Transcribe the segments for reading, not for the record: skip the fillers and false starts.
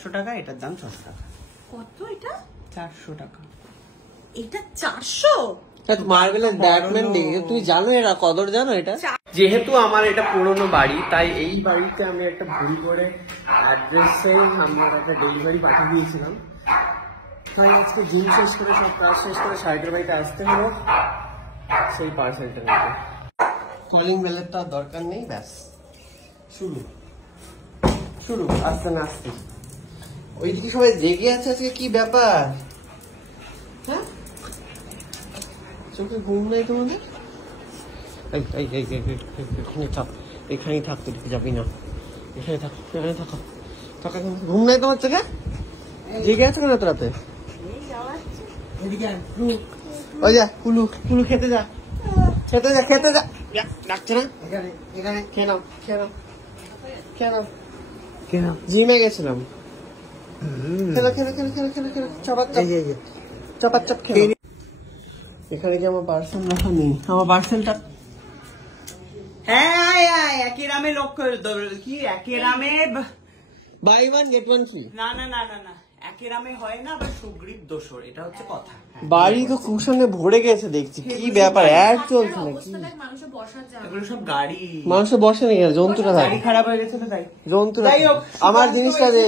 400 টাকা, এটার দাম 600 টাকা। কত এটা? 400 টাকা। এটা 400? মার্বেলের ব্যাটম্যান দেখে তুমি জানো এরা কদর জানো এটা? যেহেতু আমার এটা পুরনো বাড়ি, তাই এই বাড়িতে আমি একটা ভুল করে অ্যাড্রেসে আমরা একটা ডেলিভারি পাঠিয়ে দিয়েছিলাম। তাই আজকে জিম শেষ করে সব কাজ শেষ করে শাড়িটার বাড়িতে আসতে হলো সেই পার্সেলটা নিতে। কলিং বেলের তো আর দরকার নেই, ব্যাস শুরু শুরু আস্তে না আস্তে। ওইদিকে সবাই জেগে আছে আজকে, কি ব্যাপার? হ্যাঁ, চোখে ঘুম নাই তোমাদের? এখানেই থাক, তুই যাবি না, এখানে থাকো, এখানে থাকো। ঘুম নাই তোমার চোখে? জেগে আছো কেন রাতে? ওই যা কুলু, কুলু খেতে যা, খেতে যা, খেতে যা। ডাকছে না? এখানে খেয়ে নাও, খেয়ে নাও, খেয়ে নাও, খেয়ে নাও। জিমে গেছিলাম। খেলো খেলো খেলো খেলো খেলো খেলো, চাপাচ্চাপ চাপাচ্চাপ খেলো। এখানে কি আমার পার্সেল রাখা নেই? আমার পার্সেলটা হ্যাঁ একই রামে লক্ষ্য কি একই রামে buy one get one free. না না না না না, একই রামে হয় না, আবার সুগ্রীব দোসর, এটা হচ্ছে কথা। বাড়ি তো কুশনে ভরে গেছে দেখছি, কি ব্যাপার? অ্যাড চলছে নাকি? এগুলো সব গাড়ি, মানুষ বসে নাকি? যন্ত্রটা গাড়ি খারাপ হয়ে গেছে তাই যন্ত্র। আমার জিনিসটা দে।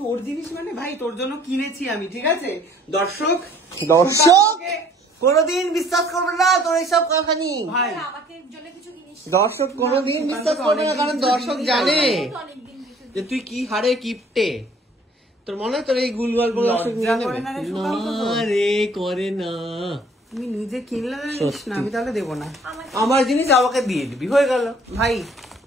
তোর জিনিস মানে ভাই তোর জন্য কিনেছি আমি, ঠিক আছে? দর্শক দর্শক কোনদিন বিশ্বাস করবে না তোর এইসব কাহানি ভাই। দর্শক কোনদিন বিশ্বাস করবে না, কারণ দর্শক জানে যে তুই কি হারে কিপটে। তোর মনে হয় তোর এই গুলগাল বলে রে করে না। তুমি নিজে কিনলে না, আমি তাহলে দেবো না। আমার জিনিস আমাকে দিয়ে দিবি, হয়ে গেল ভাই।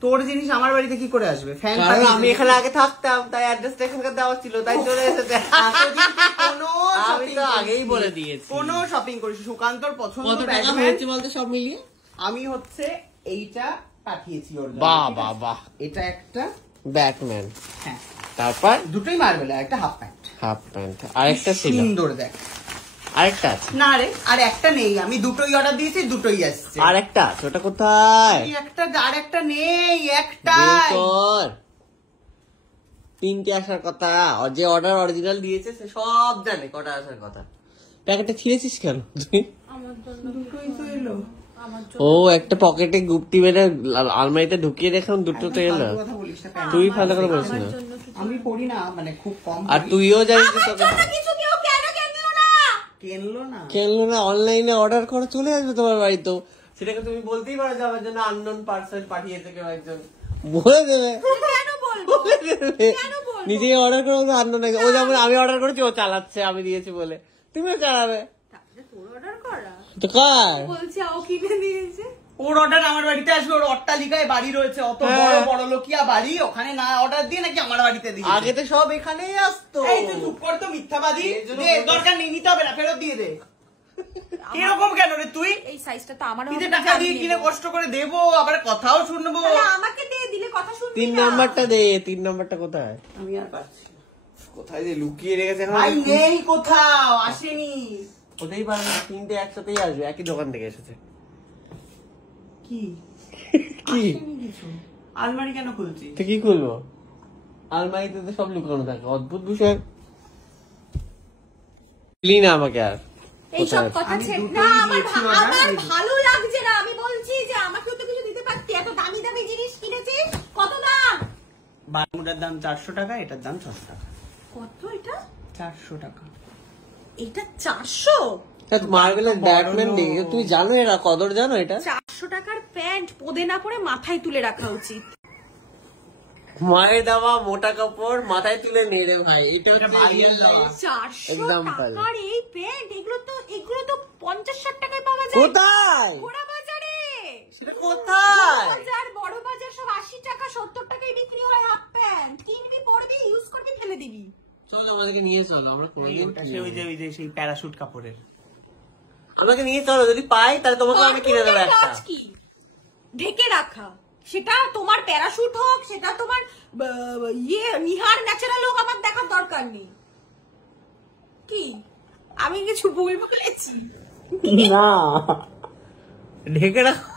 তোর জিনিস আমার বাড়িতে কি করে আসবে? কারণ আমি এখানে আগে থাকতাম, তাই অ্যাড্রেসটা এখানকার দেওয়া ছিল, তাই চলে এসেছে। আমি তো আগেই বলে দিয়েছি। কোনো শপিং করিস? সুকান্তর পছন্দ কত টাকা হয়েছে বলতে সব মিলিয়ে? আমি হচ্ছে এইটা পাঠিয়েছি ওর। বাহ বাহ বাহ, এটা একটা ব্যাটম্যান, হ্যাঁ, তারপর দুটোই মার্বেল, একটা হাফ প্যান্ট। হাফ প্যান্ট আরেকটা ছিল সুন্দর, দেখ আরেকটা আছে না রে? আর একটা নেই, আমি দুটোই অর্ডার দিয়েছি, দুটোই আসছে। আরেকটা আছে, ওটা কোথায়? একটা আর একটা নেই, একটাই। তিনটে আসার কথা, যে অর্ডার অরিজিনাল দিয়েছে সে সব জানে কটা আসার কথা। প্যাকেটটা ছিঁড়েছিস কেন তুই? আমার জন্য দুটোই তো এলো। ও একটা পকেটে গুপ্তি মেরে আলমারিতে ঢুকিয়ে দেখলাম, দুটো তো এলো। তুই ভালো করে বলিস না, আমি পড়ি না, মানে খুব কম। আর তুইও জানিস তোকে কেনলো না, অনলাইনে অর্ডার করে চলে আসবে তোমার বাড়িতেও। সেটাকে তুমি বলতেই পারো যে আমার জন্য আননোন পার্সেল পাঠিয়েছে কেউ একজন, বলে দেবে। নিজেই অর্ডার করে আননোন, ও যেমন আমি অর্ডার করেছি ও চালাচ্ছে, আমি দিয়েছি বলে তুমিও চালাবে। তো কার বলছি ও কিনে দিয়েছে? ওর অর্ডার আমার বাড়িতে আসবে, ওর অট্টালিকায় বাড়ি রয়েছে, অত বড় বড় লোকিয়া বাড়ি, ওখানে না অর্ডার দিয়ে নাকি আমার বাড়িতে দিয়ে? আগে তো সব এখানেই আসতো। এই তুই চুপ কর তো, মিথ্যাবাদী। দরকার নেই, নিতে হবে না, ফেরত দিয়ে দে। এরকম কেন রে তুই? এই সাইজটা তো আমার হবে, টাকা দিয়ে কিনে কষ্ট করে দেবো, আবার কথাও শুনবো। আমাকে দিয়ে দিলে কথা শুনবি না। 3 নাম্বারটা দে, 3 নাম্বারটা কোথায়? আমি আর পাচ্ছি না, কোথায় যে লুকিয়ে রেখেছে এখন। ভাই নেই কোথাও, আসেনি। ওটাই পারে না, তিনটে একসাথেই আসবে, একই দোকান থেকে এসেছে। কি কি আলমারি কেন খুলছি? তো কি খুলবো? আলমারিতে তো সব লুকানো থাকে, অদ্ভুত বিষয়। না আমাকে আর এইসব কথা না, আমার ভালো লাগছে না। আমি বলছি যে আমাকেও তো কিছু দিতে পারতি, এত দামি দামি জিনিস কিনেছিস। কত দাম? বারমুডার দাম 400 টাকা, এটার দাম 600 টাকা। কত এটা? 400 টাকা। এটা 400? মার্বেলের ব্যাটম্যান দেখে তুমি জানো এরা কদর জানো? এটা 400 টাকার প্যান্ট পদে না পরে মাথায় তুলে রাখা উচিত। মায়ের দেওয়া মোটা কাপড় মাথায় তুলে নেড়ে ভাই, এটা হচ্ছে 400 টাকার এই প্যান্ট। এগুলো তো 50-60 টাকায় পাওয়া যায়। কোথায়? ঘোড়া বাজারে। সেটা কোথায়? বাজার, বড় বাজার সব 80 টাকা 70 টাকায় বিক্রি হয় হাফ প্যান্ট। কিনবি, পরবি, ইউজ করবি, ফেলে দিবি। চলো আমাদেরকে নিয়ে চলো, আমরা কোনদিন ওই যে সেই প্যারাশুট কাপড়ের আমাকে নিয়ে চলো, যদি পাই তাহলে তোমাকে আমি কিনে দেবো একটা। কি ঢেকে রাখা, সেটা তোমার প্যারাশুট হোক, সেটা তোমার নিহার ন্যাচারাল হোক, আমার দেখার দরকার নেই। কি আমি কিছু ভুল বলেছি? না, ঢেকে রাখা